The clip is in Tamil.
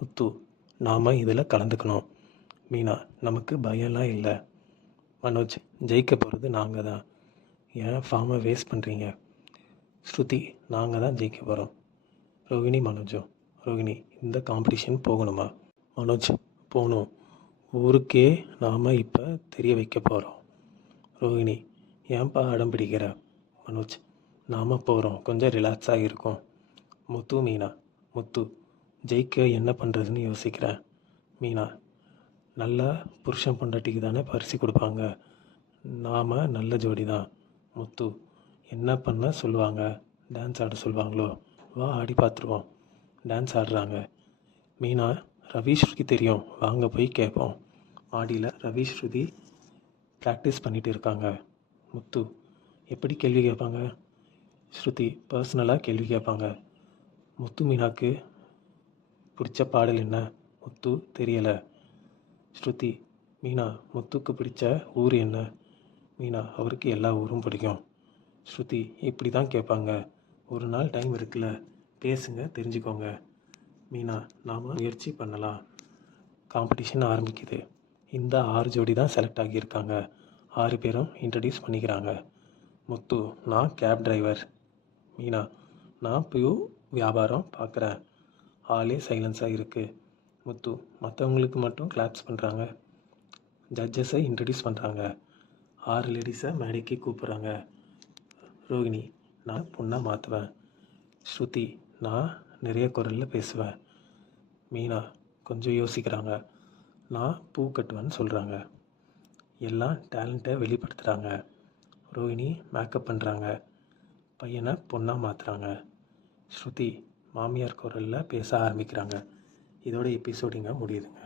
முத்து, நாம் இதில் கலந்துக்கணும். மீனா, நமக்கு பயம்லாம் இல்லை. மனோஜ், ஜெயிக்க போகிறது நாங்கள் தான். ஏன் ஃபார்மை வேஸ்ட் பண்ணுறீங்க? ஸ்ருதி, நாங்கள் தான் ஜெயிக்க போகிறோம். ரோகிணி மனோஜும். ரோகிணி, இந்த காம்படிஷன் போகணுமா? மனோஜ், போகணும். ஊருக்கே நாம் இப்போ தெரிய வைக்க போகிறோம். ரோகிணி, ஏன்பா அடம் பிடிக்கிற? மனோஜ், நாம் போகிறோம், கொஞ்சம் ரிலாக்ஸாக இருக்கும். முத்து, மீனா. முத்து, ஜெயிக்க என்ன பண்ணுறதுன்னு யோசிக்கிறேன். மீனா, நல்லா புருஷன் பொண்டாட்டிக்கு தானே பரிசு கொடுப்பாங்க. நாம் நல்ல ஜோடி தான். முத்து, என்ன பண்ண சொல்லுவாங்க? டான்ஸ் ஆட சொல்லுவாங்களோ? வா, ஆடி பார்த்துருவோம். டான்ஸ் ஆடுறாங்க. மீனா, ரவி ஸ்ருதி தெரியும், வாங்க போய் கேட்போம். ஆடியில் ரவி ஸ்ருதி ப்ராக்டிஸ் பண்ணிகிட்டு இருக்காங்க. முத்து, எப்படி கேள்வி கேட்பாங்க? ஸ்ருதி, பர்சனலாக கேள்வி கேட்பாங்க. முத்து, மீனாக்கு பிடிச்ச பாடல் என்ன? முத்து, தெரியலை. ஸ்ருதி, மீனா, முத்துக்கு பிடிச்ச ஊர் என்ன? மீனா, அவருக்கு எல்லா ஊரும் பிடிக்கும். ஸ்ருதி, இப்படி தான் கேட்பாங்க. ஒரு நாள் டைம் இருக்குல்ல, பேசுங்க, தெரிஞ்சுக்கோங்க. மீனா, நாம் முயற்சி பண்ணலாம். காம்படிஷன் ஆரம்பிக்குது. இந்த 6 ஜோடி தான் செலக்ட் ஆகியிருக்காங்க. 6 பேரும் இன்ட்ரடியூஸ் பண்ணிக்கிறாங்க. முத்து, நான் கேப் டிரைவர். மீனா, நான் பியூ வியாபாரம் பார்க்குறேன். ஆளே சைலன்ஸாக இருக்குது. முத்து, மற்றவங்களுக்கு மட்டும் கிளாப்ஸ் பண்ணுறாங்க. ஜட்ஜஸை இன்ட்ரடியூஸ் பண்ணுறாங்க. 6 லேடிஸை மேடைக்கு கூப்பிட்றாங்க. ரோகிணி, நான் பொண்ணாக மாற்றுவேன். ஸ்ருதி, நான் நிறைய குரலில் பேசுவேன். மீனா கொஞ்சம் யோசிக்கிறாங்க. நான் பூ கட்டுவேன்னு சொல்கிறாங்க. எல்லாம் டேலண்ட்டை வெளிப்படுத்துகிறாங்க. ரோஹிணி மேக்கப் பண்ணுறாங்க. பையனை பொண்ணாக மாற்றுறாங்க. ஸ்ருதி மாமியார் குரலில் பேச ஆரம்பிக்கிறாங்க. இதோட எபிசோடு இங்கே முடியுதுங்க.